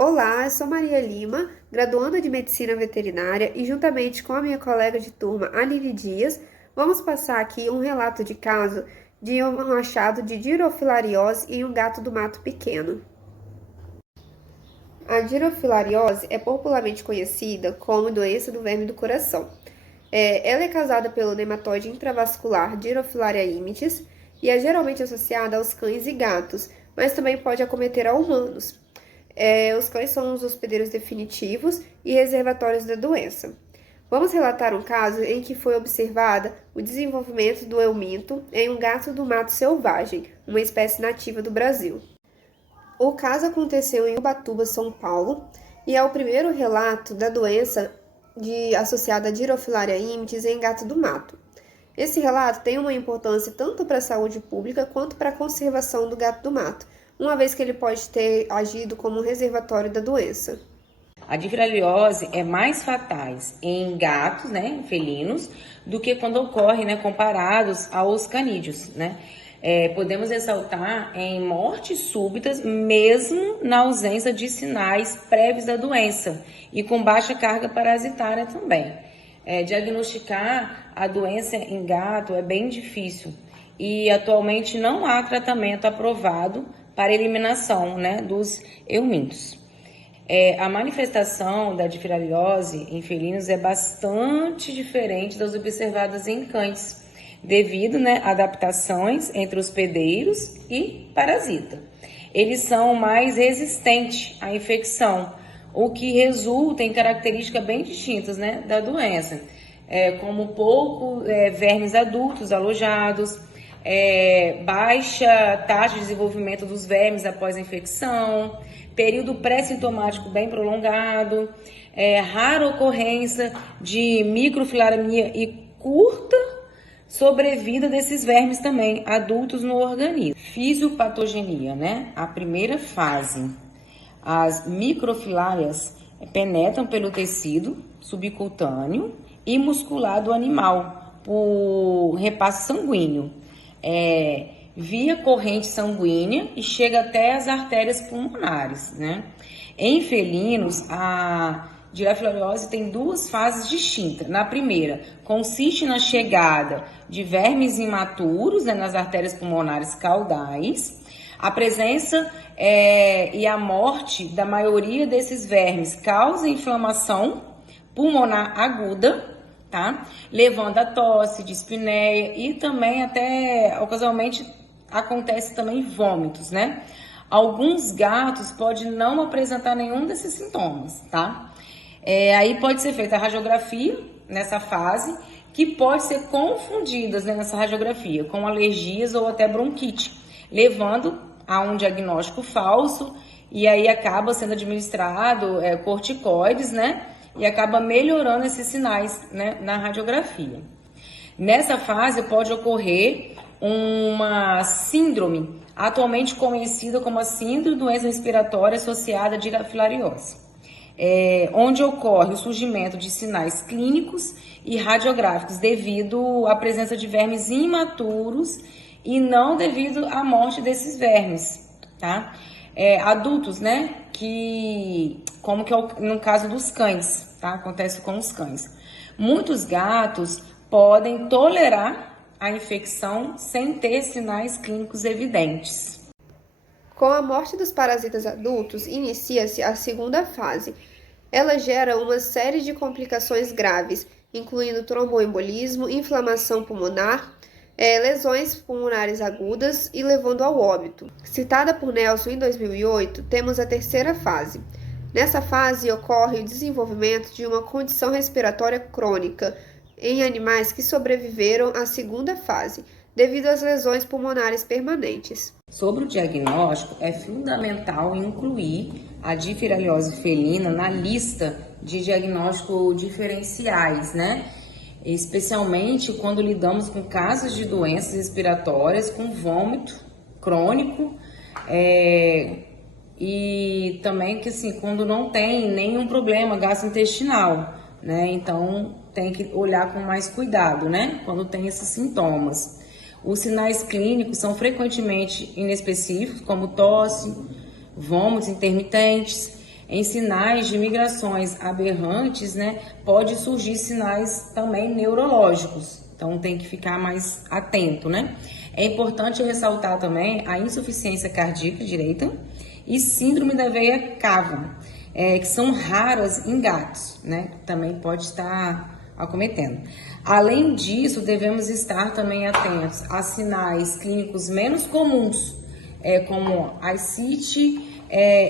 Olá, eu sou Maria Lima, graduanda de Medicina Veterinária e juntamente com a minha colega de turma, Aline Dias, vamos passar aqui um relato de caso de um achado de dirofilariose em um gato do mato pequeno. A dirofilariose é popularmente conhecida como doença do verme do coração. Ela é causada pelo nematóide intravascular Dirofilaria imitis e é geralmente associada aos cães e gatos, mas também pode acometer a humanos. Os cães são os hospedeiros definitivos e reservatórios da doença. Vamos relatar um caso em que foi observada o desenvolvimento do euminto em um gato do mato selvagem, uma espécie nativa do Brasil. O caso aconteceu em Ubatuba, São Paulo, e é o primeiro relato da doença associada a Dirofilaria imitis em gato do mato. Esse relato tem uma importância tanto para a saúde pública quanto para a conservação do gato do mato, uma vez que ele pode ter agido como um reservatório da doença. A difilariose é mais fatais em gatos, em felinos, do que quando ocorre, comparados aos canídeos, Podemos ressaltar em mortes súbitas, mesmo na ausência de sinais prévios da doença e com baixa carga parasitária também. Diagnosticar a doença em gato é bem difícil e atualmente não há tratamento aprovado para eliminação dos eumintos. A manifestação da difilariose em felinos é bastante diferente das observadas em cães, devido a adaptações entre hospedeiros e parasita. Eles são mais resistentes à infecção, o que resulta em características bem distintas da doença, como vermes adultos alojados, baixa taxa de desenvolvimento dos vermes após a infecção, período pré-sintomático bem prolongado, rara ocorrência de microfilaramia e curta sobrevida desses vermes também adultos no organismo. Fisiopatogenia, a primeira fase. As microfilárias penetram pelo tecido subcutâneo e muscular do animal por repasse sanguíneo, via corrente sanguínea e chega até as artérias pulmonares, Em felinos, a dirofilariose tem duas fases distintas. Na primeira, consiste na chegada de vermes imaturos nas artérias pulmonares caudais. A presença e a morte da maioria desses vermes causa inflamação pulmonar aguda, levando a tosse, dispneia e também até ocasionalmente acontece também vômitos, Alguns gatos podem não apresentar nenhum desses sintomas, Aí pode ser feita a radiografia nessa fase, que pode ser confundida nessa radiografia com alergias ou até bronquite, levando a um diagnóstico falso e aí acaba sendo administrado corticoides, e acaba melhorando esses sinais na radiografia. Nessa fase pode ocorrer uma síndrome, atualmente conhecida como a síndrome de doença respiratória associada à dirofilariose, onde ocorre o surgimento de sinais clínicos e radiográficos devido à presença de vermes imaturos e não devido à morte desses vermes, adultos, como que é no caso dos cães, Acontece com os cães. Muitos gatos podem tolerar a infecção sem ter sinais clínicos evidentes. Com a morte dos parasitas adultos, inicia-se a segunda fase. Ela gera uma série de complicações graves, incluindo tromboembolismo, inflamação pulmonar, lesões pulmonares agudas e levando ao óbito. Citada por Nelson em 2008, temos a terceira fase. Nessa fase ocorre o desenvolvimento de uma condição respiratória crônica em animais que sobreviveram à segunda fase, devido às lesões pulmonares permanentes. Sobre o diagnóstico, é fundamental incluir a difilariose felina na lista de diagnóstico diferenciais, Especialmente quando lidamos com casos de doenças respiratórias com vômito crônico, e também que quando não tem nenhum problema gastrointestinal, Então tem que olhar com mais cuidado, Quando tem esses sintomas. Os sinais clínicos são frequentemente inespecíficos, como tosse, vômitos intermitentes, Em sinais de migrações aberrantes, né, pode surgir sinais também neurológicos. Então tem que ficar mais atento, né? É importante ressaltar também a insuficiência cardíaca direita e síndrome da veia cava, que são raras em gatos, né? Também pode estar acometendo. Além disso, devemos estar também atentos a sinais clínicos menos comuns, como ascite,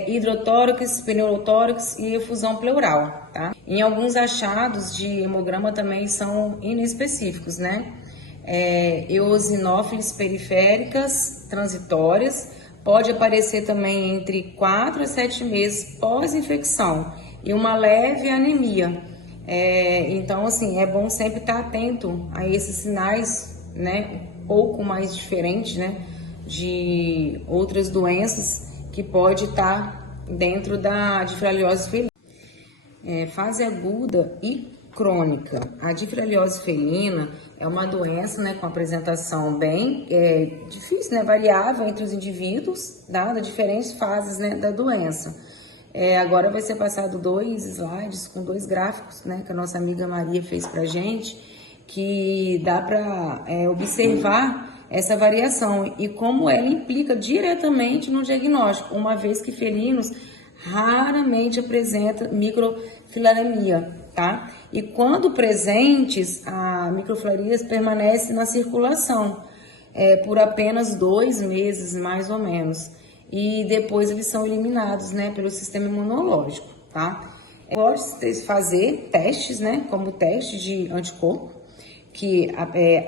hidrotórax, pneumotórax e efusão pleural, tá? Em alguns achados de hemograma também são inespecíficos, né? Eosinófilis periféricas transitórias, pode aparecer também entre 4 a 7 meses pós-infecção e uma leve anemia. Então, assim, é bom sempre estar atento a esses sinais, né? Um pouco mais diferentes, né? De outras doenças que pode estar dentro da difraliose felina. Fase aguda e crônica. A difraliose felina é uma doença, né, com apresentação bem difícil, né, variável entre os indivíduos, dada diferentes fases, né, da doença. Agora vai ser passado 2 slides com 2 gráficos, né, que a nossa amiga Maria fez pra gente, que dá para observar essa variação e como ela implica diretamente no diagnóstico, uma vez que felinos raramente apresentam microfilaремia, tá? E quando presentes, a microfilaria permanece na circulação por apenas 2 meses, mais ou menos. E depois eles são eliminados, né, pelo sistema imunológico, tá? Pode fazer testes, né, como o teste de anticorpo, que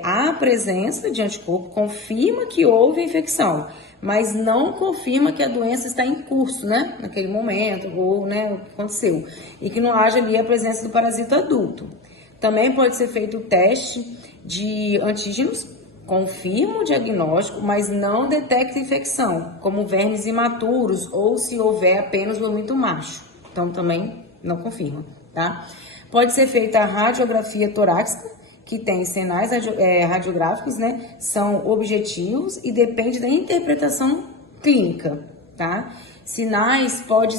a presença de anticorpo confirma que houve infecção, mas não confirma que a doença está em curso, né, naquele momento, ou, né, o que aconteceu, e que não haja ali a presença do parasito adulto. Também pode ser feito o teste de antígenos, confirma o diagnóstico, mas não detecta infecção, como vermes imaturos ou se houver apenas vômito macho. Então, também não confirma, tá? Pode ser feita a radiografia torácica, que tem sinais radiográficos, né? São objetivos e depende da interpretação clínica, tá? Sinais pode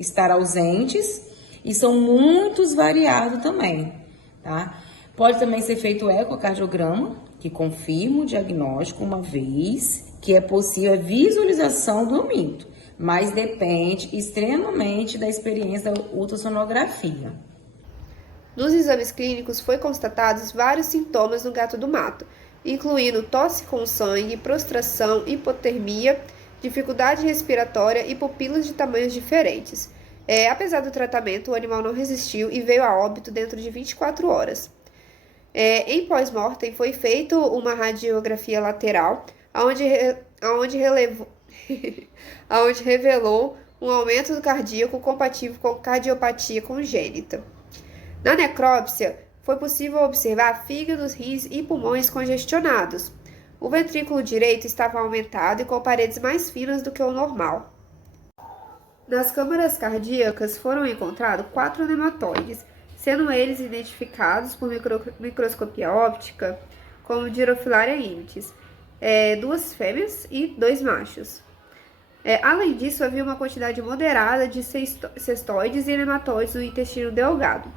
estar ausentes e são muitos variados também, tá? Pode também ser feito o ecocardiograma, que confirma o diagnóstico, uma vez que é possível a visualização do ominto, mas depende extremamente da experiência da ultrassonografia. Nos exames clínicos foi constatados vários sintomas no gato do mato, incluindo tosse com sangue, prostração, hipotermia, dificuldade respiratória e pupilas de tamanhos diferentes. Apesar do tratamento, o animal não resistiu e veio a óbito dentro de 24 horas. Em pós-mortem foi feita uma radiografia lateral, onde revelou um aumento do cardíaco compatível com cardiopatia congênita. Na necrópsia, foi possível observar fígados, rins e pulmões congestionados. O ventrículo direito estava aumentado e com paredes mais finas do que o normal. Nas câmaras cardíacas foram encontrados 4 nematóides, sendo eles identificados por microscopia óptica como Dirofilaria imitis, 2 fêmeas e 2 machos. Além disso, havia uma quantidade moderada de cestoides e nematóides no intestino delgado.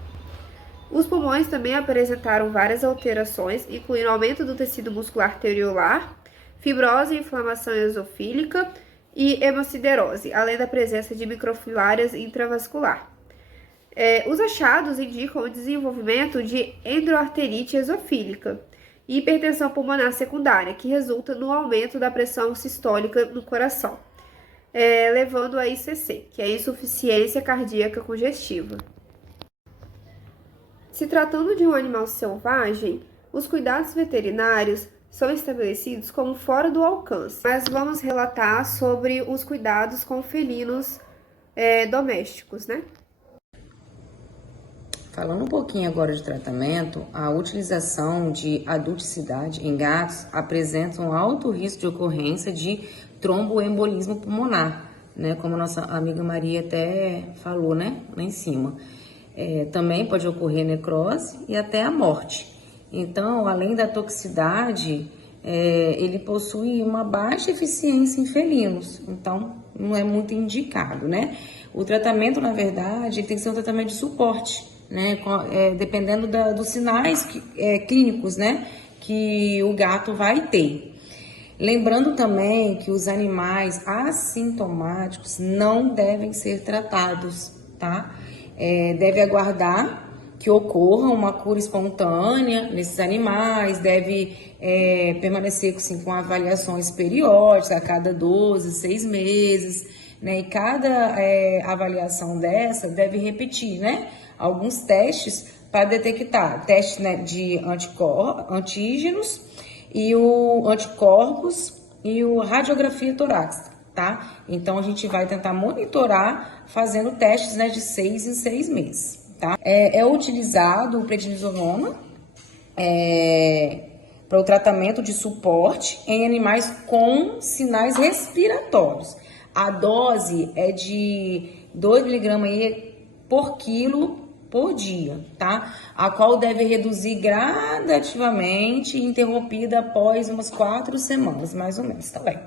Os pulmões também apresentaram várias alterações, incluindo aumento do tecido muscular arteriolar, fibrose e inflamação eosofílica e hemosiderose, além da presença de microfilárias intravascular. Os achados indicam o desenvolvimento de endroarterite esofílica e hipertensão pulmonar secundária, que resulta no aumento da pressão sistólica no coração, levando a ICC, que é a insuficiência cardíaca congestiva. Se tratando de um animal selvagem, os cuidados veterinários são estabelecidos como fora do alcance, mas vamos relatar sobre os cuidados com felinos domésticos, né? Falando um pouquinho agora de tratamento, a utilização de adulticidade em gatos apresenta um alto risco de ocorrência de tromboembolismo pulmonar, né? Como a nossa amiga Maria até falou, né? Lá em cima. Também pode ocorrer necrose e até a morte. Então, além da toxicidade, ele possui uma baixa eficiência em felinos. Então, não é muito indicado, né? O tratamento, na verdade, ele tem que ser um tratamento de suporte, né? Dependendo dos sinais clínicos, né? Que o gato vai ter. Lembrando também que os animais assintomáticos não devem ser tratados, tá? Deve aguardar que ocorra uma cura espontânea nesses animais, deve permanecer assim, com avaliações periódicas a cada 12, 6 meses, né? E cada avaliação dessa deve repetir, né? Alguns testes para detectar, testes, né, de antígenos e o anticorpos e o radiografia torácica, tá? Então a gente vai tentar monitorar fazendo testes, né, de 6 em 6 meses. Tá? É utilizado o prednisolona para o tratamento de suporte em animais com sinais respiratórios. A dose é de 2 mg por quilo por dia, tá? A qual deve reduzir gradativamente e interrompida após umas 4 semanas, mais ou menos, tá bem?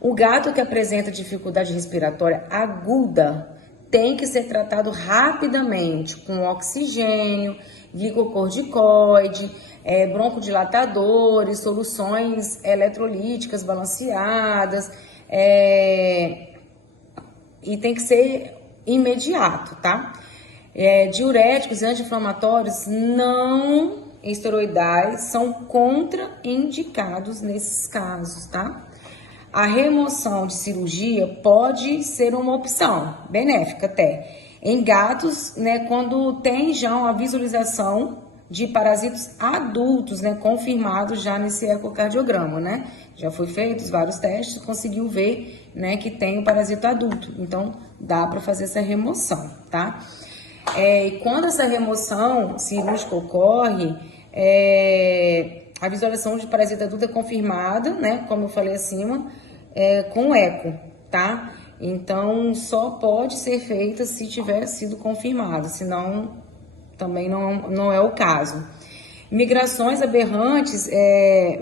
O gato que apresenta dificuldade respiratória aguda tem que ser tratado rapidamente com oxigênio, glicocorticoide, broncodilatadores, soluções eletrolíticas balanceadas, e tem que ser imediato, tá? Diuréticos e anti-inflamatórios não esteroidais são contraindicados nesses casos, tá? A remoção de cirurgia pode ser uma opção, benéfica até, em gatos, né, quando tem já uma visualização de parasitos adultos, né, confirmados já nesse ecocardiograma, né? Já foi feitos vários testes, conseguiu ver, né, que tem o parasito adulto, então dá para fazer essa remoção, tá? E quando essa remoção cirúrgica ocorre, a visualização de parasito adulto é confirmada, né, como eu falei acima, com eco, tá? Então, só pode ser feita se tiver sido confirmado, senão também não é o caso. Migrações aberrantes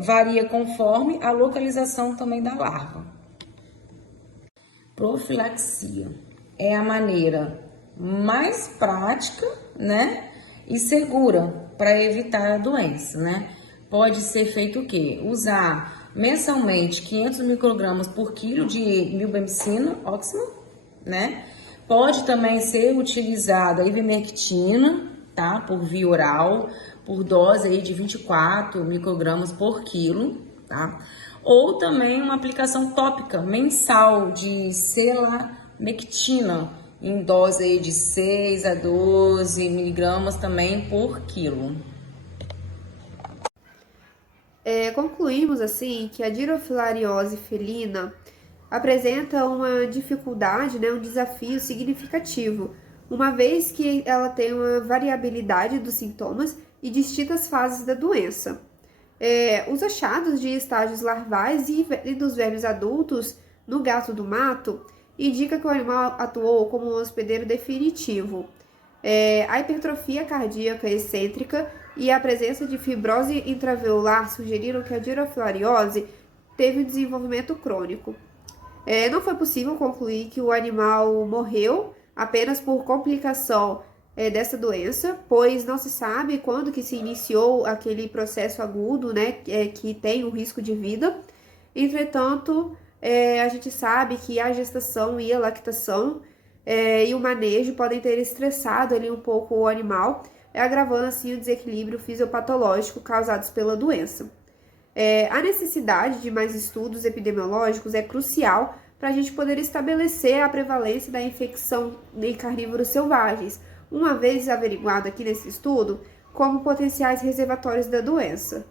varia conforme a localização também da larva. Profilaxia é a maneira mais prática, né, e segura para evitar a doença, né? Pode ser feito o quê? Usar mensalmente 500 microgramas por quilo de milbemicina, óxima, né? Pode também ser utilizada a ivermectina, tá? Por via oral, por dose aí de 24 microgramas por quilo, tá? Ou também uma aplicação tópica mensal de selamectina, em dose aí de 6 a 12 miligramas também por quilo. Concluímos assim que a dirofilariose felina apresenta uma dificuldade, né, um desafio significativo, uma vez que ela tem uma variabilidade dos sintomas e distintas fases da doença. Os achados de estágios larvais e dos vermes adultos no gato do mato indica que o animal atuou como um hospedeiro definitivo. A hipertrofia cardíaca excêntrica e a presença de fibrose intravelular sugeriram que a dirofilariose teve um desenvolvimento crônico. Não foi possível concluir que o animal morreu apenas por complicação dessa doença, pois não se sabe quando que se iniciou aquele processo agudo, né, que tem o risco de vida. Entretanto, a gente sabe que a gestação e a lactação e o manejo podem ter estressado ali um pouco o animal, agravando assim o desequilíbrio fisiopatológico causados pela doença. A necessidade de mais estudos epidemiológicos é crucial para a gente poder estabelecer a prevalência da infecção em carnívoros selvagens, uma vez averiguado aqui nesse estudo como potenciais reservatórios da doença.